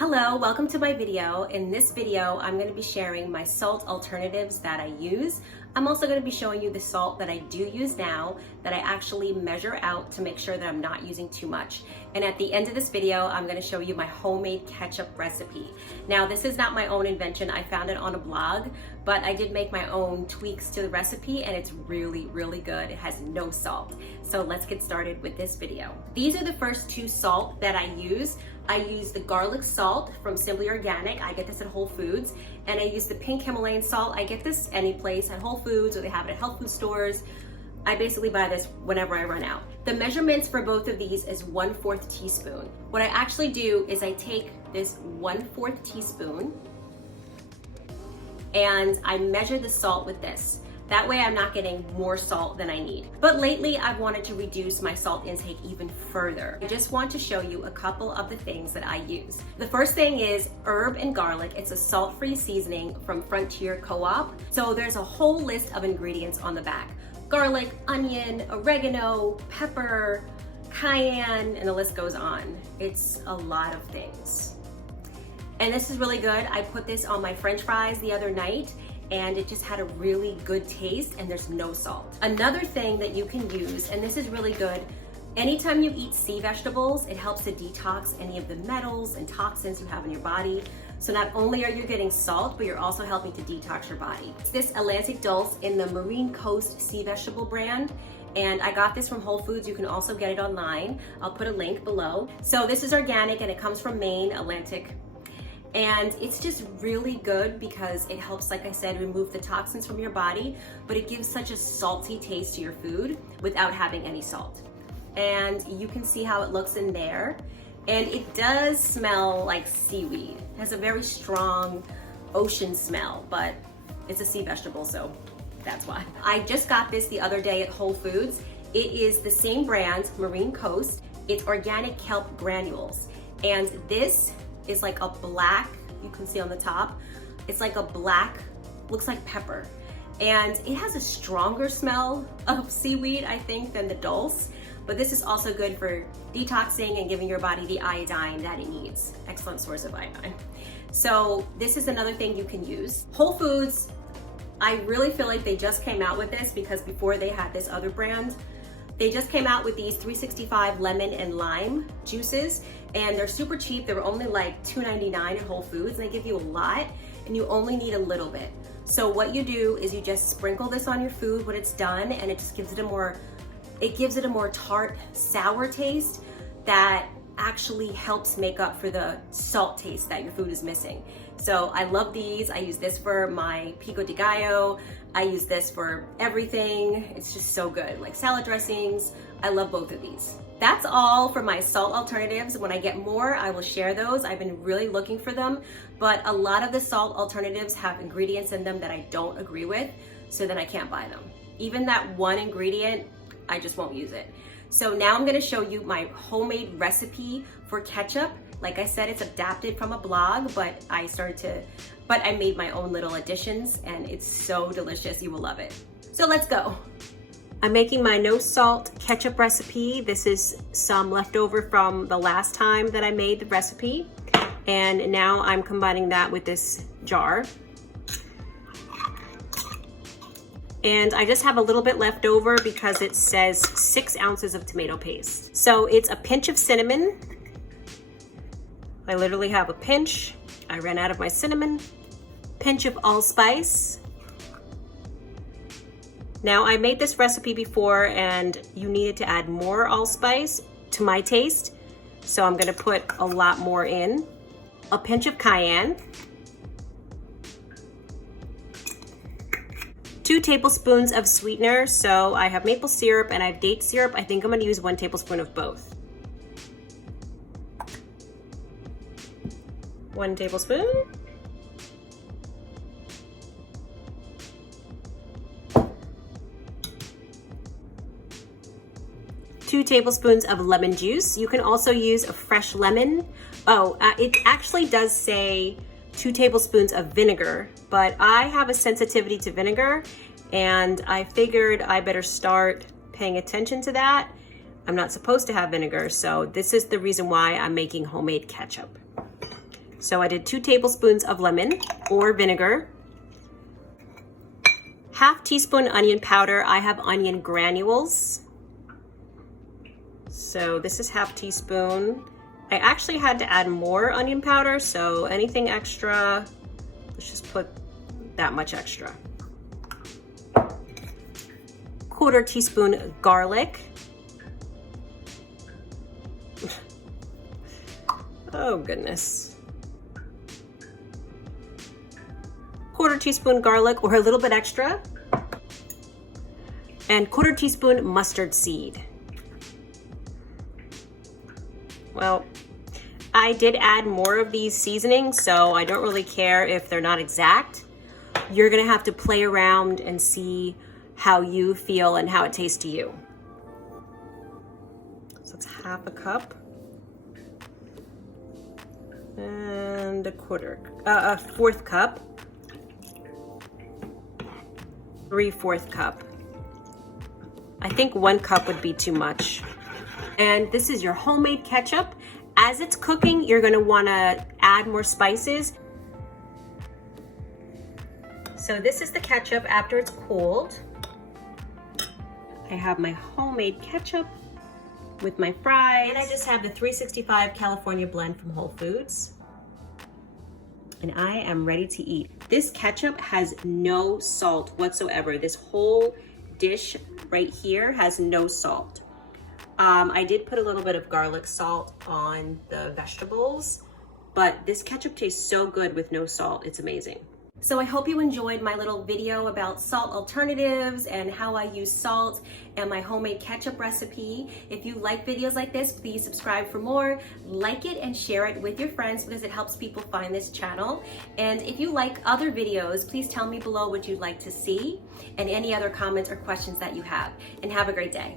Hello, welcome to my video. In this video, I'm going to be sharing my salt alternatives that I use. I'm also going to be showing you the salt that I do use now that I actually measure out to make sure that I'm not using too much. And at the end of this video, I'm going to show you my homemade ketchup recipe. Now, this is not my own invention. I found it on a blog, but I did make my own tweaks to the recipe and it's really, really good. It has no salt. So let's get started with this video. These are the first two salt that I use. I use the garlic salt from Simply Organic. I get this at Whole Foods. And I use the pink Himalayan salt. I get this any place at Whole Foods, or they have it at health food stores. I basically buy this whenever I run out. The measurements for both of these is 1/4 teaspoon. What I actually do is I take this 1/4 teaspoon and I measure the salt with this. That way I'm not getting more salt than I need. But lately I've wanted to reduce my salt intake even further. I just want to show you a couple of the things that I use. The first thing is herb and garlic. It's a salt-free seasoning from Frontier Co-op. So there's a whole list of ingredients on the back. Garlic, onion, oregano, pepper, cayenne, and the list goes on. It's a lot of things. And this is really good. I put this on my French fries the other night and it just had a really good taste and there's no salt. Another thing that you can use, and this is really good, anytime you eat sea vegetables, it helps to detox any of the metals and toxins you have in your body. So not only are you getting salt, but you're also helping to detox your body. It's this Atlantic Dulse in the Marine Coast Sea Vegetable brand. And I got this from Whole Foods. You can also get it online. I'll put a link below. So this is organic and it comes from Maine, Atlantic. And it's just really good because it helps, like I said, remove the toxins from your body, but it gives such a salty taste to your food without having any salt. And you can see how it looks in there. And it does smell like seaweed. It has a very strong ocean smell, but it's a sea vegetable, so that's why. I just got this the other day at Whole Foods. It is the same brand, Marine Coast. It's organic kelp granules. And this is like a black, you can see on the top, it's like a black, looks like pepper. And it has a stronger smell of seaweed, I think, than the Dulse. But this is also good for detoxing and giving your body the iodine that it needs. Excellent source of iodine. So this is another thing you can use. Whole Foods, I really feel like they just came out with this because before they had this other brand. They just came out with these 365 lemon and lime juices and they're super cheap. They were only like $2.99 at Whole Foods and they give you a lot and you only need a little bit. So what you do is you just sprinkle this on your food when it's done and it just gives it a more tart, sour taste that actually helps make up for the salt taste that your food is missing. So I love these. I use this for my pico de gallo. I use this for everything. It's just so good, like salad dressings. I love both of these. That's all for my salt alternatives. When I get more, I will share those. I've been really looking for them, but a lot of the salt alternatives have ingredients in them that I don't agree with, so then I can't buy them. Even that one ingredient, I just won't use it. So now I'm gonna show you my homemade recipe for ketchup. Like I said, it's adapted from a blog, but I made my own little additions and it's so delicious, you will love it. So let's go. I'm making my no salt ketchup recipe. This is some leftover from the last time that I made the recipe. And now I'm combining that with this jar. And I just have a little bit left over because it says 6 ounces of tomato paste. So it's a pinch of cinnamon. I literally have a pinch. I ran out of my cinnamon. Pinch of allspice. Now I made this recipe before and you needed to add more allspice to my taste. So I'm gonna put a lot more in. A pinch of cayenne. 2 tablespoons of sweetener. So I have maple syrup and I have date syrup. I think I'm gonna use 1 tablespoon of both. 1 tablespoon. Two tablespoons of lemon juice. You can also use a fresh lemon. It actually does say 2 tablespoons of vinegar, but I have a sensitivity to vinegar and I figured I better start paying attention to that. I'm not supposed to have vinegar, so this is the reason why I'm making homemade ketchup. So I did 2 tablespoons of lemon or vinegar, half teaspoon onion powder. I have onion granules. So this is half teaspoon. I actually had to add more onion powder, so anything extra, let's just put that much extra. 1/4 teaspoon garlic. Oh goodness. 1/4 teaspoon garlic, or a little bit extra. And 1/4 teaspoon mustard seed. Well, I did add more of these seasonings, so I don't really care if they're not exact. You're gonna have to play around and see how you feel and how it tastes to you. So it's half a cup. And a 1/4 cup. 3/4 cup. I think 1 cup would be too much. And this is your homemade ketchup. As it's cooking, you're gonna wanna add more spices. So this is the ketchup after it's cooled. I have my homemade ketchup with my fries. And I just have the 365 California blend from Whole Foods. And I am ready to eat. This ketchup has no salt whatsoever. This whole dish right here has no salt. I did put a little bit of garlic salt on the vegetables, but this ketchup tastes so good with no salt. It's amazing. So I hope you enjoyed my little video about salt alternatives and how I use salt and my homemade ketchup recipe. If you like videos like this, please subscribe for more, like it and share it with your friends because it helps people find this channel. And if you like other videos, please tell me below what you'd like to see and any other comments or questions that you have. And have a great day.